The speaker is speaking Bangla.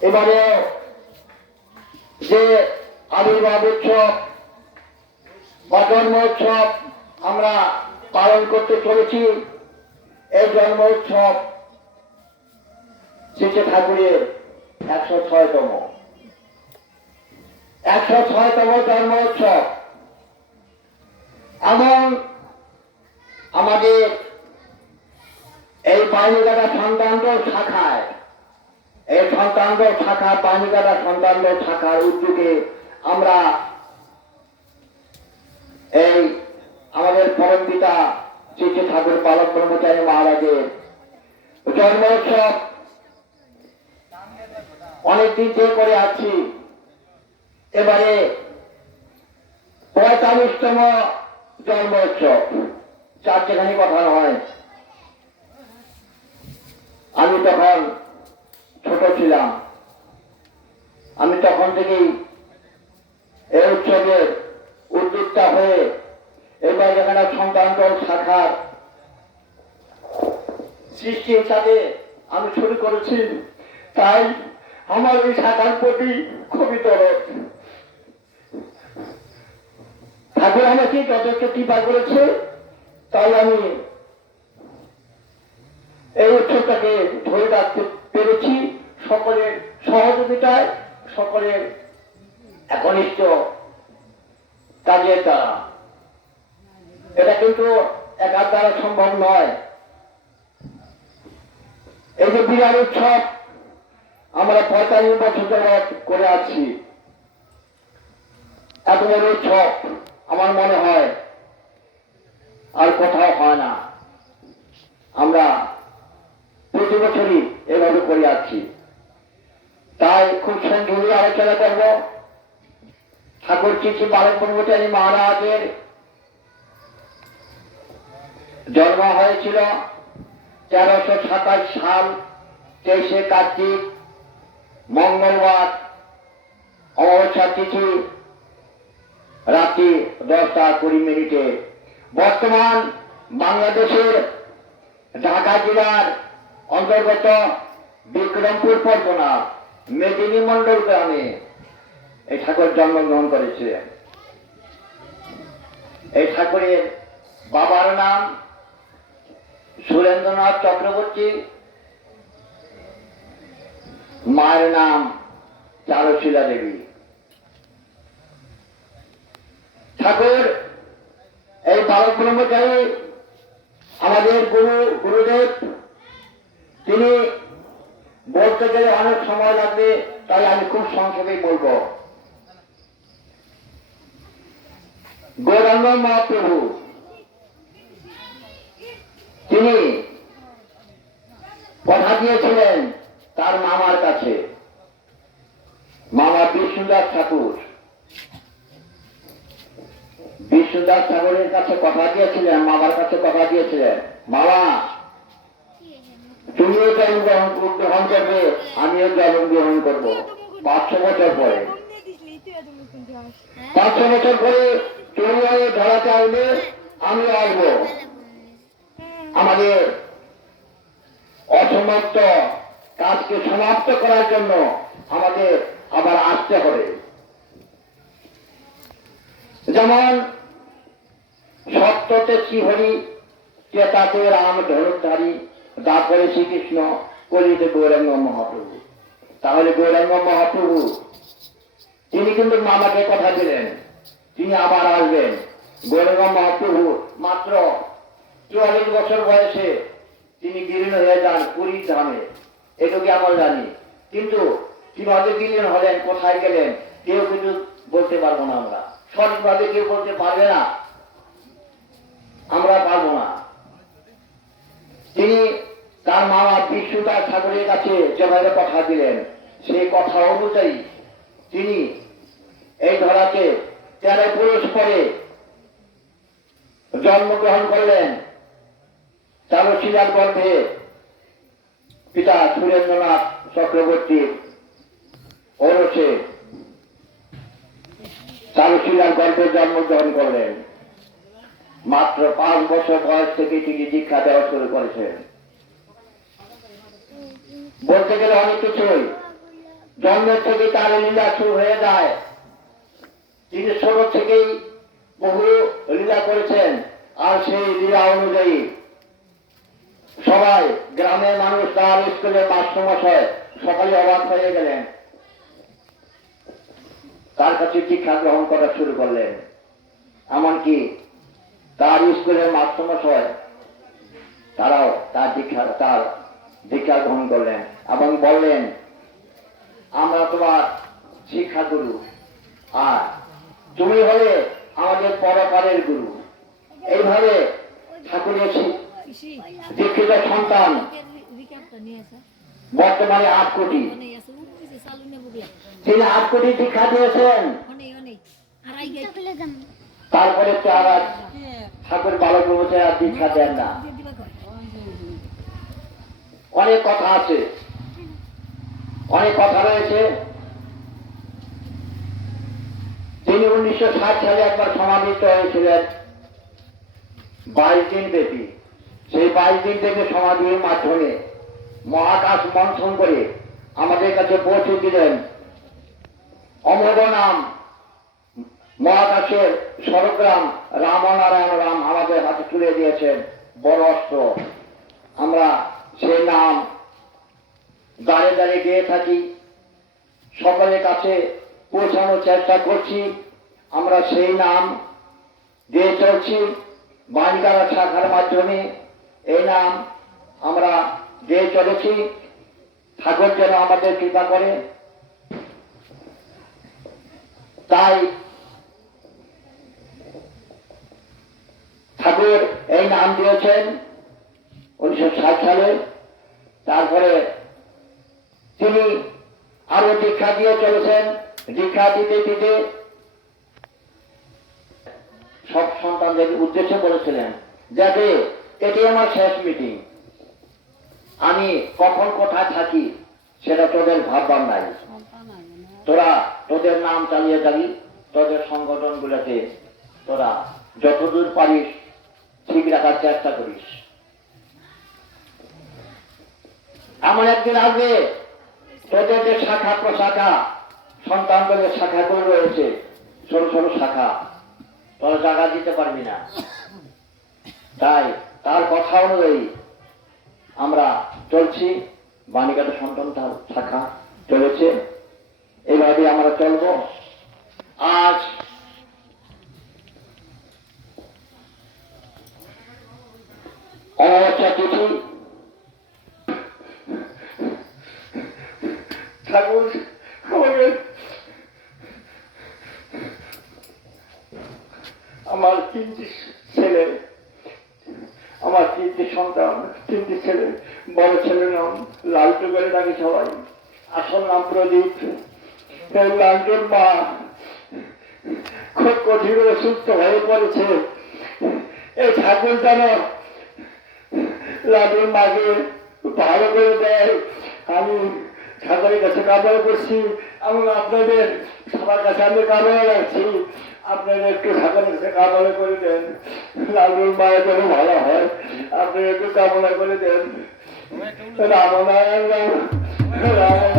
এবারে যে আবির্ভাব উৎসব বা জন্ম উৎসব আমরা পালন করতে চলেছি, এই জন্ম উৎসব শ্রী ঠাকুরের 106তম জন্ম উৎসব। এমন আমাদের এই পাইনিগাটা সন্তানদের শাখায়, এই সন্তানদের শাখা পাইনিগাটা সন্তানদের শাখার উদ্যোগে আমরা এই আমাদের পরম পিতা শ্রী ঠাকুর পালক ব্রহ্মচারী মহারাজের জন্ম উৎসব অনেকদিন থেকে করে আছি। এবারে 45তম জন্ম উৎসব। চারটেখানি কথা নয়। আমি তখন ছোট ছিলাম, আমি তখন থেকেই এই উৎসবের উদ্যোক্তা হয়ে এবার যেখানে সন্তানদল শাখার সৃষ্টির সাথে আমি শুরু করেছি, তাই আমার এই শাখার প্রতি খুবই দরদ। ঠাকুর আমাকে যথেষ্ট কৃপা করেছে, তাই আমি এই উৎসবটাকে ধরে রাখতে পেরেছি সকলের সহযোগিতায়, সকলের একনিষ্ঠ কাজের দ্বারা। এটা কিন্তু একার দ্বারা সম্ভব নয়। এই যে বিরাট উৎসব আমরা 45 বছর যাবৎ করে আছি, এত বড় উৎসব আমার মনে হয় আর কোথাও হয় না। আমরা প্রতি বছরই এভাবে করে আছি। তাই খুব সংক্ষেপে আলোচনা করব ঠাকুর শ্রী পালক ব্রহ্মচারী মহারাজের জন্ম হয়েছিল 1327 সাল 23শে কার্তিক মঙ্গলবার অমাবস্যা তিথি রাত্রি 10:20 বর্তমান বাংলাদেশের ঢাকা জেলার অন্তর্গত বিক্রমপুর পরগনা মেদিনী মন্ডল গ্রামে এই ঠাকুর জন্মগ্রহণ করেছে। এই ঠাকুরের বাবার নাম সুরেন্দ্রনাথ চক্রবর্তী, মায়ের নাম চারুশীলা দেবী। ঠাকুর এই পালক ব্রহ্মচারী আমাদের গুরুদেব, তিনি বলতে গেলে অনেক সময় লাগবে, তাই আমি খুব সংক্ষেপে বলবো। গৌরাঙ্গ মহাপ্রভু তিনি কথা দিয়েছিলেন তার মামার কাছে, মামা বিষ্ণুদাস ঠাকুর। বিষ্ণুদাস ঠাকুরের কাছে কথা দিয়েছিলেন, মামার কাছে কথা দিয়েছিলেন, মামা তুমিও জন্মগ্রহণ করবে, আমিও জন্মগ্রহণ করবো 500 বছর পরে। 500 বছর পরে তুমিও ধরাতে আসবে, আমিও আসবো। আমাদের অসমাপ্ত কাজকে সমাপ্ত করার জন্য আমাদের আবার আসতে হবে। যেমন সত্যতে শ্রীহরি, চেতাতে রাম ধনুর্ধারী, তারপরে শ্রীকৃষ্ণ, কলিতে গৌরাঙ্গ মহাপ্রভু। তাহলে গৌরাঙ্গ মহাপ্রভু তিনি কিন্তু মামাকে কথা দিলেন তিনি আবার আসবেন। গৌরাঙ্গ মহাপ্রভু মাত্র 44 বছর বয়সে তিনি বিলীন হয়ে যান পুরীর ধামে, এটুকু আমরা জানি। কিন্তু কিভাবে বিলীন হলেন, কোথায় গেলেন, কেউ কিন্তু বলতে পারবো না। আমরা সঠিকভাবে কেউ বলতে পারবে না, আমরা পারবো না। তিনি তার মামা বিষ্ণুদাস ঠাকুরের কাছে যেভাবে কথা দিলেন, সেই কথা অনুযায়ী তিনি এই ধরাকে 13 পুরুষ পরে জন্মগ্রহণ করলেন। চারুশীলার গর্ভে পিতা সুরেন্দ্রনাথ চক্রবর্তীর ঔরসে চারুশীলার গর্ভে জন্মগ্রহণ করলেন। মাত্র 5 বছর বয়স থেকে তিনি দীক্ষা দেওয়া শুরু করেছেন। বলতে গেলে অনেক কিছুই, জন্মের থেকে তার লীলা শুরু হয়ে যায়। তিনি ছোট থেকেই বহু লীলা করেছেন, আর সেই লীলা অনুযায়ী সবাই গ্রামের মানুষ তার স্কুলের মাস্টারমশাই সকালে অবাক হয়ে গেলেন, তার কাছে শিক্ষা গ্রহণ করা শুরু করলেন। এমনকি তার স্কুলের মাস্টারমশাই তারাও তার দীক্ষা গ্রহণ করলেন এবং বললেন, আমরা তোমার শিক্ষা গুরু, আর তুমি হলে আমাদের পরকালের গুরু। এইভাবে ঠাকুরের দীক্ষিত সন্তান বর্তমানে 8 কোটি, তিনি 8 কোটি দীক্ষা দিয়েছেন। তারপরে তো আর ঠাকুর বালক বলছে আর দীক্ষা দেন না। অনেক কথা আছে, অনেক কথা রয়েছে। তিনি 1960 সালে একবার সমাধিত হয়েছিলেন 22 দিন ব্যাপী। সেই 22 দিন থেকে সমাধির মাধ্যমে মহাকাশ মন্থন করে আমাদের কাছে পৌঁছে দিলেন অমোঘ নাম, মহাকাশের স্বরগ্রাম রামনারায়ণ রাম আমাদের হাতে তুলে দিয়েছেন বড় অস্ত্র। আমরা সেই নাম দাঁড়ে দাঁড়িয়ে গিয়ে থাকি, সকলের কাছে পৌঁছানোর চেষ্টা করছি। আমরা সেই নাম দিয়ে চলছি বাণীকারা শাখার মাধ্যমে। এই নাম আমরা দিয়ে চলেছি। ঠাকুর যেন আমাদের কৃপা করে। তাই ঠাকুর এই নাম দিয়েছেন 1960 সালে। তারপরে তিনি আরো দীক্ষা দিয়ে চলেছেন। দীক্ষা দিতে দিতে সব সন্তানদের উদ্দেশ্যে বলেছিলেন, যাতে এটি আমার শেষ মিটিং, আমি কখন কোথায় থাকি সেটা তোদের ভাববার নাই। তোরা তোদের নাম চালিয়ে যাবি, তোদের সংগঠন গুলোতে তোরা যতদূর পারিস ঠিক রাখার চেষ্টা করিস। এমন একদিন আসবে তোদের যে শাখা প্রশাখা সন্তানদের শাখাগুলো রয়েছে, ছোট ছোট শাখা, তোরা জায়গা দিতে পারবি না। তাই তার কথা অনুযায়ী আমরা চলছি। বাণীকাটা সন্তান তার শাখা চলেছে, এইভাবে আমরা চলব। আজ অমাবস্যা তিথি, ঠাকুর আমাকে আমার 3টি ছেলে, আমার 3টি সন্তান, 3টি ছেলে। বড় ছেলের নাম লালটু করে ডাকি সবাই, আসল নাম প্রদীপ। লালটুর মা খুব কঠিন অসুস্থ হয়ে পড়েছে। এই ঠাকুর যেন লালটুর মাকে ভালো করে দেয়। আমি ঠাকুরের কাছে কামনা করছি এবং আপনাদের সবার কাছে আমি কামনা রাখছি, আপনারা একটু ঠাকুরের কাছে কামনা করে দেন, লালুর মায়ের যেন ভালো হয়। আপনারা একটু কামনা করে দেন। রামনারায়ণ রাম রাম